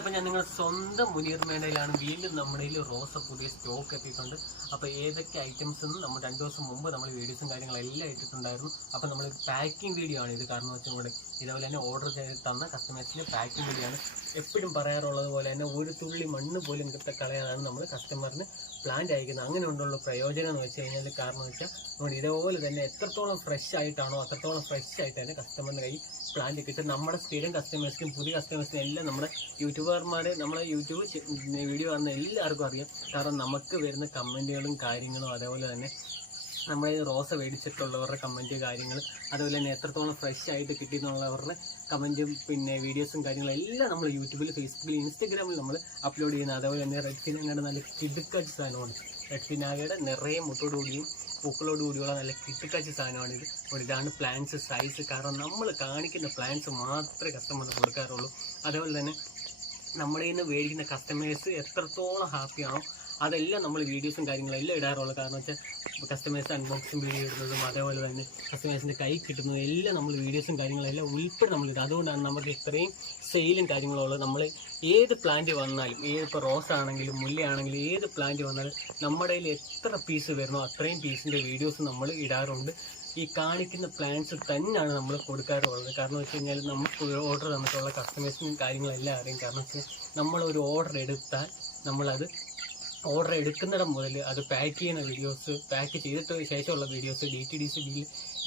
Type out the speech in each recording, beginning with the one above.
അപ്പോൾ ഞാൻ നിങ്ങളുടെ സ്വന്തം മുനീർ മേടയിലാണ്. വീണ്ടും നമ്മുടെ റോസ പുതിയ സ്റ്റോക്ക് എത്തിയിട്ടുണ്ട്. അപ്പോൾ ഏതൊക്കെ ഐറ്റംസ് എന്ന് നമ്മൾ 2 ദിവസം മുമ്പ് നമ്മൾ വീഡിയോസും കാര്യങ്ങളെല്ലാം ഇട്ടിട്ടുണ്ടായിരുന്നു. അപ്പോൾ നമ്മൾ പാക്കിംഗ് വീഡിയോ ആണ് ഇത്. കാരണം വെച്ചാൽ കൂടെ ഇതേപോലെ തന്നെ ഓർഡർ ചെയ്ത് തന്ന കസ്റ്റമേഴ്സിൻ്റെ പാക്കിംഗ് വീഡിയോ ആണ്. എപ്പോഴും പറയാറുള്ളത് പോലെ തന്നെ ഒരു തുള്ളി മണ്ണ് പോലും കളയാനാണ് നമ്മൾ കസ്റ്റമറിന് പ്ലാന്റ് അയക്കുന്നത്. അങ്ങനെ കൊണ്ടുള്ള പ്രയോജനം എന്ന് വെച്ച് കഴിഞ്ഞാൽ കാരണം വെച്ചാൽ നമ്മൾ ഇതേപോലെ തന്നെ എത്രത്തോളം ഫ്രഷ് ആയിട്ടാണോ അത്രത്തോളം ഫ്രഷ് ആയിട്ട് തന്നെ കസ്റ്റമറിൻ്റെ കയ്യിൽ പ്ലാന്റ് കിട്ടും. നമ്മുടെ സ്ഥിരം കസ്റ്റമേഴ്സിനും പുതിയ കസ്റ്റമേഴ്സിനും എല്ലാം നമ്മുടെ യൂട്യൂബർമാരെ നമ്മളെ യൂട്യൂബ് വീഡിയോ കാണുന്ന എല്ലാവർക്കും അറിയാം. കാരണം നമുക്ക് വരുന്ന കമൻറ്റുകളും കാര്യങ്ങളും അതേപോലെ തന്നെ നമ്മുടെ റോസ മേടിച്ചിട്ടുള്ളവരുടെ കമൻറ്റ് കാര്യങ്ങൾ അതുപോലെ തന്നെ എത്രത്തോളം ഫ്രഷ് ആയിട്ട് കിട്ടിയെന്നുള്ളവരുടെ കമൻറ്റും പിന്നെ വീഡിയോസും കാര്യങ്ങളും എല്ലാം നമ്മൾ യൂട്യൂബിൽ ഫേസ്ബുക്കിൽ ഇൻസ്റ്റഗ്രാമിൽ നമ്മൾ അപ്ലോഡ് ചെയ്യുന്നത്. അതേപോലെ തന്നെ റെഡ് ഫിനാഗയുടെ നല്ല കിടുക്കാച്ച സാധനമാണ്. റെഡ് ഫിനാഗയുടെ നിറയെ മുട്ടോടുകൂടിയും പൂക്കളോട് കൂടിയുള്ള നല്ല കിട്ടുക്കാച്ച സാധനമാണ് ഇത്. ഇതാണ് പ്ലാന്റ്സ് സൈസ്. കാരണം നമ്മൾ കാണിക്കുന്ന പ്ലാന്റ്സ് മാത്രമേ കസ്റ്റമറിന് കൊടുക്കാറുള്ളൂ. അതേപോലെ തന്നെ നമ്മുടെ നിന്ന് മേടിക്കുന്ന കസ്റ്റമേഴ്സ് എത്രത്തോളം ഹാപ്പിയാണോ അതെല്ലാം നമ്മൾ വീഡിയോസും കാര്യങ്ങളെല്ലാം ഇടാറുള്ളൂ. കാരണം വെച്ചാൽ കസ്റ്റമേഴ്സ് അൺബോക്സിങ് വീഡിയോ ഇടുന്നതും അതേപോലെ തന്നെ കസ്റ്റമേഴ്സിൻ്റെ കൈ കിട്ടുന്നതും എല്ലാം നമ്മൾ വീഡിയോസും കാര്യങ്ങളെല്ലാം ഉൾപ്പെടെ നമ്മളിത്. അതുകൊണ്ടാണ് നമുക്ക് ഇത്രയും സെയിലും കാര്യങ്ങളുള്ളത്. നമ്മൾ ഏത് പ്ലാന്റ് വന്നാലും ഇപ്പോൾ റോസ് ആണെങ്കിലും മുല്ലയാണെങ്കിലും ഏത് പ്ലാന്റ് വന്നാലും നമ്മുടെ കയ്യിൽ എത്ര പീസ് വരുന്നോ അത്രയും പീസിൻ്റെ വീഡിയോസ് നമ്മൾ ഇടാറുണ്ട്. ഈ കാണിക്കുന്ന പ്ലാന്റ്സ് തന്നെയാണ് നമ്മൾ കൊടുക്കാറുള്ളത്. കാരണം വെച്ച് കഴിഞ്ഞാൽ നമുക്ക് ഓർഡർ തന്നിട്ടുള്ള കസ്റ്റമേഴ്സിനും കാര്യങ്ങളെല്ലാം അറിയും. കാരണം വെച്ചാൽ നമ്മളൊരു ഓർഡർ എടുത്താൽ നമ്മളത് ഓർഡർ എടുക്കുന്നിടം മുതൽ അത് പാക്ക് ചെയ്യുന്ന വീഡിയോസ്, പാക്ക് ചെയ്തിട്ട് ശേഷമുള്ള വീഡിയോസ്, DTDC ബില്ല്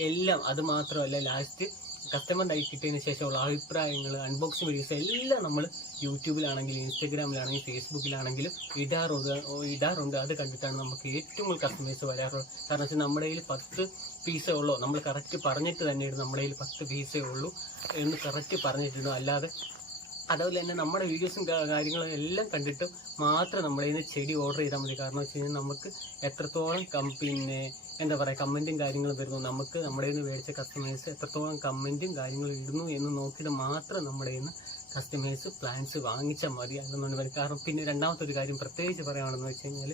എല്ലാം, അത് മാത്രമല്ല ലാസ്റ്റ് കസ്റ്റമറിൻ്റെ കൈ കിട്ടിയതിന് ശേഷമുള്ള അഭിപ്രായങ്ങൾ, അൺബോക്സിങ് വീഡിയോസ് എല്ലാം നമ്മൾ യൂട്യൂബിലാണെങ്കിലും ഇൻസ്റ്റഗ്രാമിലാണെങ്കിലും ഫേസ്ബുക്കിലാണെങ്കിലും ഇടാറുണ്ട്. അത് കണ്ടിട്ടാണ് നമുക്ക് ഏറ്റവും കൂടുതൽ കസ്റ്റമേഴ്സ് വരാറുള്ളത്. കാരണം വെച്ചാൽ നമ്മുടെ കയ്യിൽ 10 പീസേ ഉള്ളൂ. നമ്മൾ കറക്റ്റ് പറഞ്ഞിട്ട് തന്നെ ഇടും നമ്മുടെ കയ്യിൽ 10 പീസേ ഉള്ളൂ എന്ന് കറക്റ്റ് പറഞ്ഞിട്ടിടും. അല്ലാതെ അതുപോലെ തന്നെ നമ്മുടെ വീഡിയോസും കാര്യങ്ങളും എല്ലാം കണ്ടിട്ട് മാത്രം നമ്മുടെ കയ്യിൽ നിന്ന് ചെടി ഓർഡർ ചെയ്താൽ മതി. കാരണം വെച്ച് കഴിഞ്ഞാൽ നമുക്ക് എത്രത്തോളം പിന്നെ എന്താ പറയുക കമൻറ്റും കാര്യങ്ങളും വരുന്നു, നമുക്ക് നമ്മുടെ കയ്യിൽ നിന്ന് മേടിച്ച കസ്റ്റമേഴ്സ് എത്രത്തോളം കമൻറ്റും കാര്യങ്ങളും ഇടുന്നു എന്ന് നോക്കിയിട്ട് മാത്രം നമ്മുടെ കയ്യിൽ നിന്ന് കസ്റ്റമേഴ്സ് പ്ലാന്റ്സ് വാങ്ങിച്ചാൽ മതി. അതൊന്നും വരും. കാരണം പിന്നെ രണ്ടാമത്തെ ഒരു കാര്യം പ്രത്യേകിച്ച് പറയുകയാണെന്ന് വെച്ച് കഴിഞ്ഞാൽ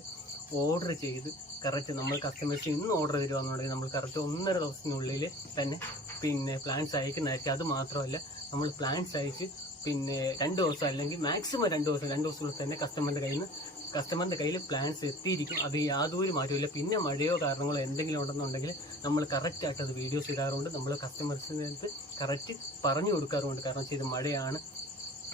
ഓർഡർ ചെയ്ത് കറക്റ്റ് നമ്മൾ കസ്റ്റമേഴ്സ് ഇന്ന് ഓർഡർ തരുവാണെന്നുണ്ടെങ്കിൽ നമ്മൾ കറക്റ്റ് 1.5 ദിവസത്തിനുള്ളിൽ തന്നെ പിന്നെ പ്ലാന്റ്സ് അയക്കുന്നതായിരിക്കും. അത് മാത്രമല്ല നമ്മൾ പ്ലാന്റ്സ് അയച്ച് പിന്നെ 2 ദിവസം അല്ലെങ്കിൽ മാക്സിമം 2 ദിവസത്തിനുള്ളിൽ തന്നെ കസ്റ്റമറിൻ്റെ കയ്യിൽ പ്ലാന്റ്സ് എത്തിയിരിക്കും. അത് യാതൊരു മാറ്റമില്ല. പിന്നെ മഴയോ കാരണങ്ങളോ എന്തെങ്കിലും ഉണ്ടെന്നുണ്ടെങ്കിൽ നമ്മൾ കറക്റ്റായിട്ട് അത് വീഡിയോസ് ഇടാറുണ്ട്. നമ്മൾ കസ്റ്റമേഴ്സിന് അടുത്ത് കറക്റ്റ് പറഞ്ഞു കൊടുക്കാറുണ്ട്. കാരണം വെച്ചാൽ ഇത് മഴയാണ്,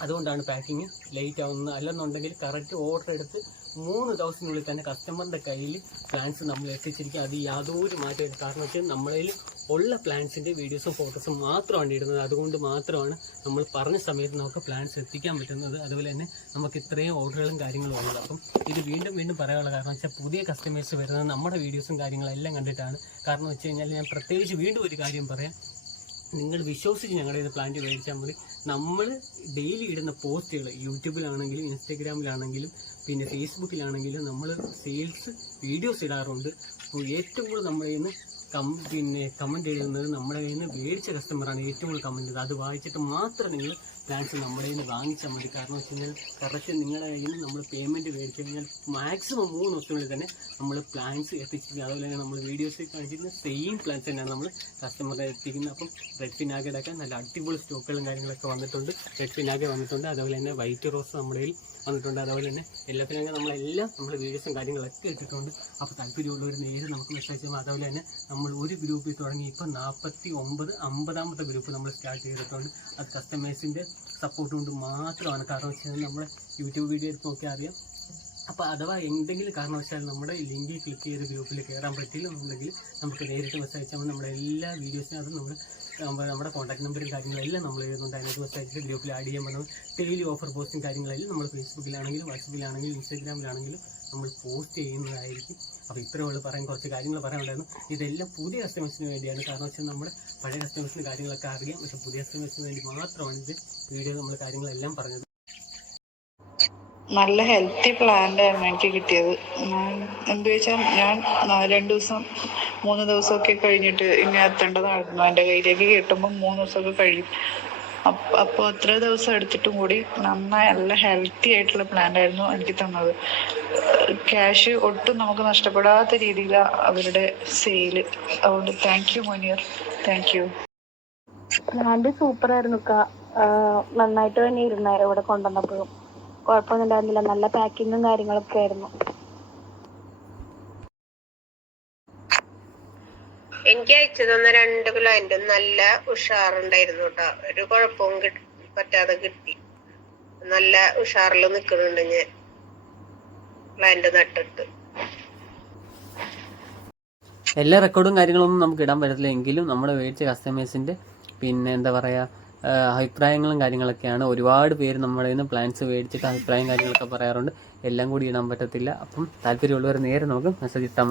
അതുകൊണ്ടാണ് പാക്കിങ് ലേറ്റ് ആവുന്നത്. അല്ലെന്നുണ്ടെങ്കിൽ കറക്റ്റ് ഓർഡർ എടുത്ത് 3 ദിവസത്തിനുള്ളിൽ തന്നെ കസ്റ്റമറിൻ്റെ കയ്യിൽ പ്ലാന്റ്സ് നമ്മൾ എത്തിച്ചിരിക്കും. അത് യാതൊരു മാറ്റമില്ല. കാരണം വെച്ചാൽ നമ്മളിൽ ഉള്ള പ്ലാന്റ്സിൻ്റെ വീഡിയോസും ഫോട്ടോസും മാത്രമാണ് ഇടുന്നത്. അതുകൊണ്ട് മാത്രമാണ് നമ്മൾ പറഞ്ഞ സമയത്ത് നമുക്ക് പ്ലാന്റ്സ് എത്തിക്കാൻ പറ്റുന്നത്. അതുപോലെ തന്നെ നമുക്ക് ഇത്രയും ഓർഡറുകളും കാര്യങ്ങളും ഉള്ളത്. അപ്പം ഇത് വീണ്ടും പറയാനുള്ള കാരണം വെച്ചാൽ പുതിയ കസ്റ്റമേഴ്സ് വരുന്നത് നമ്മുടെ വീഡിയോസും കാര്യങ്ങളെല്ലാം കണ്ടിട്ടാണ്. കാരണം വെച്ച് കഴിഞ്ഞാൽ ഞാൻ പ്രത്യേകിച്ച് വീണ്ടും ഒരു കാര്യം പറയാം. നിങ്ങൾ വിശ്വസിച്ച് ഞങ്ങളുടെ ഇത് പ്ലാന്റ് മേടിച്ചാൽ മതി. നമ്മൾ ഡെയിലി ഇടുന്ന പോസ്റ്റുകൾ യൂട്യൂബിലാണെങ്കിലും ഇൻസ്റ്റഗ്രാമിലാണെങ്കിലും പിന്നെ ഫേസ്ബുക്കിലാണെങ്കിലും നമ്മൾ സെയിൽസ് വീഡിയോസ് ഇടാറുണ്ട്. അപ്പോൾ ഏറ്റവും കൂടുതൽ നമ്മുടെ കയ്യിൽ നിന്ന് കമൻറ്റ് എഴുതുന്നത് നമ്മുടെ കയ്യിൽ നിന്ന് മേടിച്ച കസ്റ്റമറാണ് ഏറ്റവും കൂടുതൽ കമൻറ്റ് ചെയ്തത്. അത് വായിച്ചിട്ട് മാത്രം നിങ്ങൾ പ്ലാന്റ്സ് നമ്മുടെ കയ്യിൽ നിന്ന് വാങ്ങിച്ചാൽ മതി. കാരണം വെച്ച് കഴിഞ്ഞാൽ കറക്റ്റ് നിങ്ങളുടെ കയ്യിൽ നിന്ന് നമ്മൾ പേയ്മെൻറ്റ് മേടിച്ചു കഴിഞ്ഞാൽ മാക്സിമം 3 ദിവസത്തിനുള്ളിൽ തന്നെ നമ്മൾ പ്ലാന്റ്സ് എത്തിച്ചിരിക്കും. അതുപോലെ തന്നെ നമ്മൾ വീഡിയോസിൽ കാണിച്ചിരുന്ന സെയിം പ്ലാന്റ്സ് തന്നെയാണ് നമ്മൾ കസ്റ്റമറെ എത്തിക്കുന്നത്. അപ്പം റെഡ് ഫിനാഗയുടെ ഒക്കെ നല്ല അടിപൊളി സ്റ്റോക്കുകളും കാര്യങ്ങളൊക്കെ വന്നിട്ടുണ്ട്. റെഡ് ഫിനാഗ വന്നിട്ടുണ്ട്, അതുപോലെ തന്നെ വൈറ്റ് റോസ് നമ്മുടെ കയ്യിൽ വന്നിട്ടുണ്ട്. അതുപോലെ തന്നെ എല്ലാത്തിനും നമ്മളെല്ലാം നമ്മൾ വീഡിയോസും കാര്യങ്ങളൊക്കെ ഇട്ടിട്ടുണ്ട്. അപ്പോൾ താല്പര്യമുള്ളവർ നേരെ നമുക്ക് മെസ്സേജ് ചെയ്യുമ്പോൾ. അതുപോലെ തന്നെ നമ്മൾ ഒരു ഗ്രൂപ്പിൽ തുടങ്ങി ഇപ്പോൾ 49 50ാമത്തെ ഗ്രൂപ്പ് നമ്മൾ സ്റ്റാർട്ട് ചെയ്തിട്ടുണ്ട്. അത് കസ്റ്റമേഴ്സിൻ്റെ സപ്പോർട്ട് കൊണ്ട് മാത്രമാണ്. കാരണം വെച്ചാൽ നമ്മുടെ യൂട്യൂബ് വീഡിയോ എടുത്ത് നോക്കിയാൽ അറിയാം. അപ്പോൾ അഥവാ എന്തെങ്കിലും കാരണവശാൽ നമ്മുടെ ലിങ്കിൽ ക്ലിക്ക് ചെയ്ത് ഗ്രൂപ്പിൽ കയറാൻ പറ്റില്ലെന്നുണ്ടെങ്കിൽ നമുക്ക് നേരിട്ട് മെസ്സേജ് അയച്ചാൽ നമ്മുടെ എല്ലാ വീഡിയോസിനും അത് നമ്മുടെ കോൺടാക്ട് നമ്പറും കാര്യങ്ങളെല്ലാം നമ്മൾ എഴുതുന്നുണ്ട്. അതിനകത്ത് മെസ്സേജ് ഗ്രൂപ്പിൽ ആഡ് ചെയ്യാൻ പറ്റും. ഡെയിലി ഓഫർ പോസ്റ്റും കാര്യങ്ങളെല്ലാം നമ്മൾ ഫേസ്ബുക്കിലാണെങ്കിലും വാട്സപ്പിലാണെങ്കിലും ഇൻസ്റ്റാഗ്രാമിലാണെങ്കിലും നമ്മൾ പോസ്റ്റ് ചെയ്യുന്നതായിരിക്കും. അപ്പോൾ ഇത്രയുള്ള കുറച്ച് കാര്യങ്ങൾ പറയാനുണ്ടായിരുന്നു. ഇതെല്ലാം പുതിയ കസ്റ്റമേഴ്സിന് വേണ്ടിയാണ്. കാരണം വെച്ചാൽ നമ്മുടെ പഴയ കസ്റ്റമേഴ്സിന് കാര്യങ്ങളൊക്കെ അറിയാം. പക്ഷേ പുതിയ കസ്റ്റമേഴ്സിന് വേണ്ടി മാത്രമാണ് ഇത് വീഡിയോ നമ്മൾ കാര്യങ്ങളെല്ലാം പറഞ്ഞത്. നല്ല ഹെൽത്തി പ്ലാന്റ് ആയിരുന്നു എനിക്ക് കിട്ടിയത്. എന്താ വെച്ചാൽ ഞാൻ 2 ദിവസം 3 ദിവസമൊക്കെ കഴിഞ്ഞിട്ട് ഇനി എത്തേണ്ടതായിരുന്നു. എൻ്റെ കയ്യിലേക്ക് കിട്ടുമ്പോൾ 3 ദിവസമൊക്കെ കഴിയും. അപ്പോൾ അത്ര ദിവസം എടുത്തിട്ടും കൂടി നല്ല ഹെൽത്തി ആയിട്ടുള്ള പ്ലാന്റ് ആയിരുന്നു എനിക്ക് തന്നത്. ക്യാഷ് ഒട്ടും നമുക്ക് നഷ്ടപ്പെടാത്ത രീതിയിലാണ് അവരുടെ സെയില്. അതുകൊണ്ട് thank you Muneer, thank you. Plant super ആയിരുന്നു. നന്നായിട്ട് തന്നെ ഇരുന്നായിരുന്നു ഇവിടെ കൊണ്ടുവന്നപ്പോഴും. കുഴപ്പമൊന്നും ഉണ്ടായിരുന്നില്ല. നല്ല പാക്കിങ്ങും കാര്യങ്ങളൊക്കെ ആയിരുന്നു. എനിക്ക് അയച്ചു തന്ന 2 പ്ലാന്റും നല്ല ഉഷാറുണ്ടായിരുന്നു കേട്ടോ. ഒരു കുഴപ്പവും പറ്റാതെ കിട്ടി. നല്ല ഉഷാറിൽ നിൽക്കുന്നുണ്ട് ഞാൻ പ്ലാന്റ് നട്ടിട്ട്. എല്ലാ റെക്കോർഡും കാര്യങ്ങളൊന്നും നമുക്ക് ഇടാൻ പറ്റത്തില്ല, എങ്കിലും നമ്മുടെ മേടിച്ച കസ്റ്റമേഴ്സിൻ്റെ പിന്നെ എന്താ പറയുക അഭിപ്രായങ്ങളും കാര്യങ്ങളൊക്കെയാണ്. ഒരുപാട് പേര് നമ്മുടെ നിന്ന് പ്ലാൻസ് മേടിച്ചിട്ട് അഭിപ്രായം കാര്യങ്ങളൊക്കെ പറയാറുണ്ട്. എല്ലാം കൂടി ഇടാൻ പറ്റത്തില്ല. അപ്പം താല്പര്യമുള്ളവർ നേരെ നമുക്ക് മെസ്സേജ് ഇട്ടാൽ